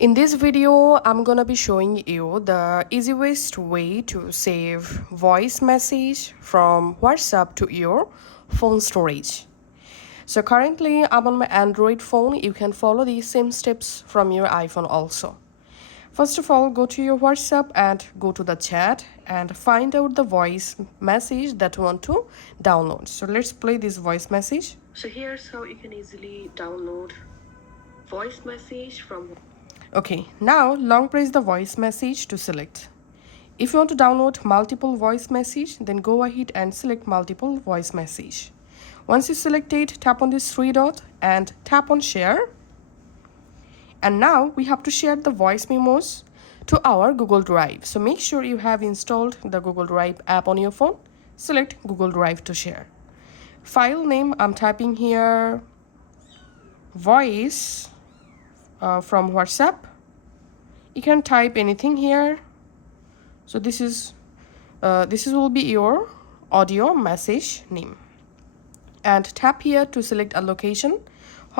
In this video, I'm gonna be showing you the easiest way to save voice message from WhatsApp to your phone storage. So currently I'm on my Android phone. You can follow these same steps from your iPhone also. First of all, go to your WhatsApp and go to the chat and find out the voice message that you want to download. So let's play this voice message. So here's how you can easily download voice message from. Okay, now long press the voice message to select. If you want to download multiple voice message, then go ahead and select multiple voice message. Once you select it, tap on this three dot and tap on share. And now we have to share the voice memos to our Google Drive. So make sure you have installed the Google Drive app on your phone. Select Google Drive to share. File name, I'm typing here voice from WhatsApp. You can type anything here. So this will be your audio message name. And tap here to select a location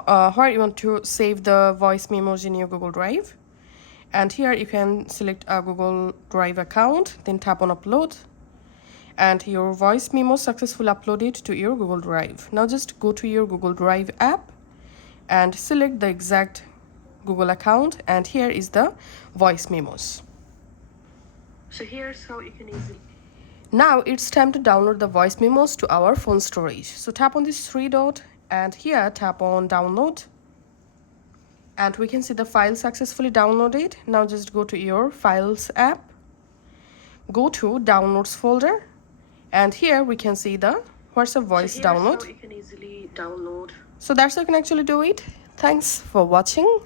where you want to save the voice memos in your Google Drive. And here you can select a Google Drive account, then tap on upload. And your voice memo successfully uploaded to your Google Drive. Now just go to your Google Drive app and select the exact Google account, and here is the voice memos. So here's how you can easily. Now it's time to download the voice memos to our phone storage. So tap on this three dot and here tap on download. And we can see the file successfully downloaded. Now just go to your files app. Go to downloads folder. And here we can see the WhatsApp voice download. So you can easily download. So that's how you can actually do it. Thanks for watching.